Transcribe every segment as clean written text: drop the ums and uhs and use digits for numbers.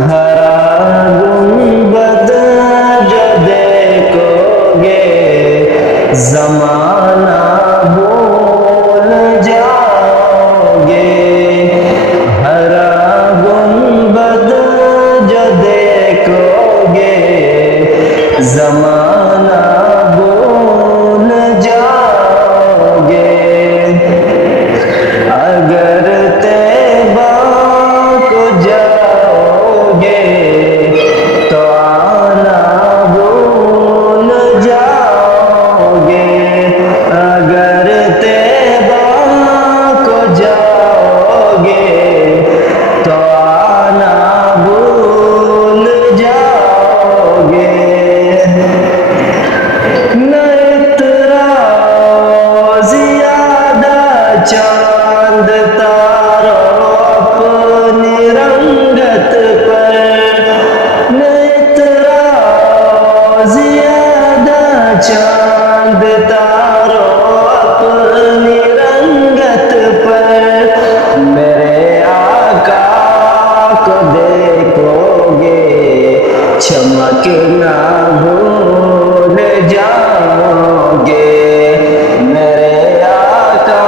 ہرا گنبد جو دیکھو گے زمانہ بھول جاؤ گے، ہرا گنبد جو دیکھو گے زمانہ بھول جاؤ گے، اگر طیبہ کو جاؤ گے تو آنا بھول جاؤ گے، اگر طیبہ کو جاؤ گے تو آنا بھول جاؤ گے۔ نہ اتراؤ زیادہ چاند تاروں اپنی رنگت پر، نہ اتراؤ زیادہ چاند تاروں اپنی رنگت پر، میرے آقا کو دیکھو گے چمکنا بھول جاؤ گے، میرے آقا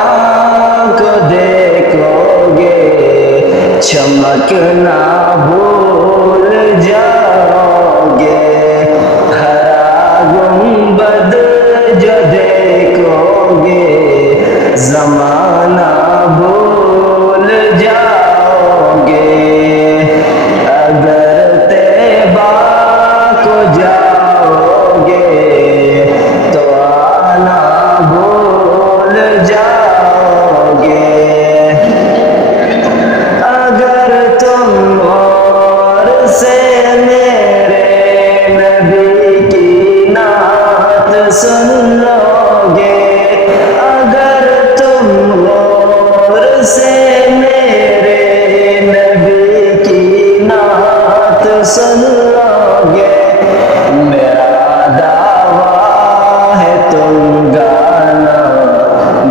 کو دیکھو گے چمکنا بھول جاؤ گے، ہرا گنبد جو دیکھو گے زمانہ بھول جاؤ گے، اگر طیبہ کو جاؤ گے تو آنا بھول جاؤ گے، اگر تم اور سے میرے نبی کی نعت سن لو گے، اگر تم اور سے میرے نبی کی نعت سن لو گے، میرا دعویٰ ہے تم گانا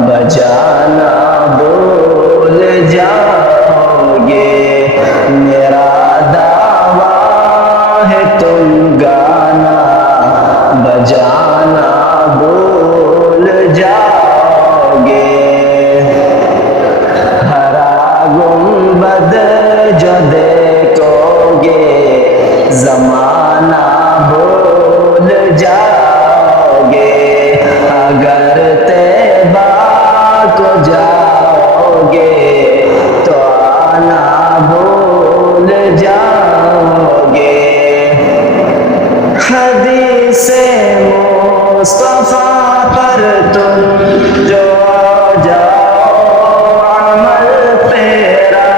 بجانا بھول جاؤ گے، میرا دعویٰ ہے تم گانا بجانا بھول جاؤ گے، ہرا گنبد جو دیکھو گے زمانہ بھول جاؤ گے، اگر طیبہ کو جاؤ گے تو آنا بھول جاؤ گے، حدیث مصطفیٰ پر تم جو جاؤ عمل پیرا،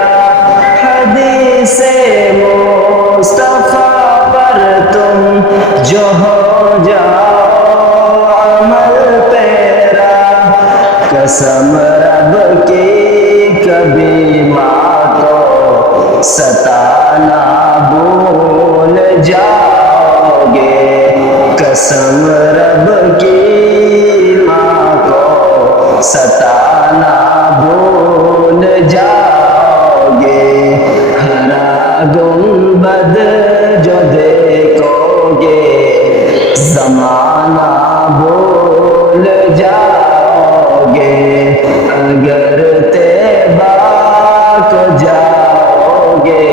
حدیث مصطفیٰ پر تم جو ہو جاؤ عمل پیرا، قسم رب کی کبھی ماں کو ستانا بھول جاؤ گے، قسم رب کی ماں کو ستانا بھول جاؤ گے، ہرا گنبد جو دیکھو گے زمانہ بھول جاؤ گے، اگر طیبہ کو جاؤ گے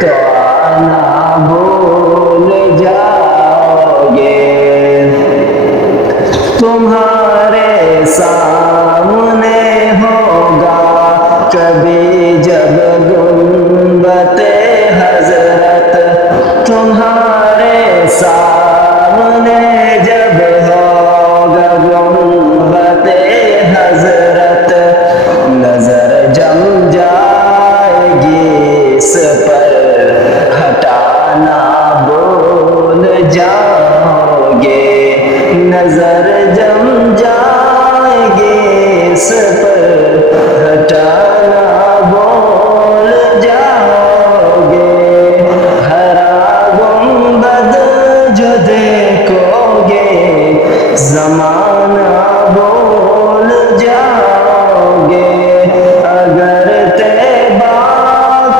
تو آنا بھول جاؤ گے، تمہارے سامنے ہوگا کبھی جب گنبد حضرت، تمہارے سامنے جب ہوگا گنبد حضرت، نظر جم جائے گی اس پر ہٹانا بھول جاؤ گے، نظر جم جائے گی اس پر ہٹانا بھول جاؤ گے، ہرا گنبد جو دیکھو گے زمانہ بھول جاؤ گے، اگر طیبہ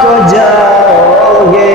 کو جاؤ گے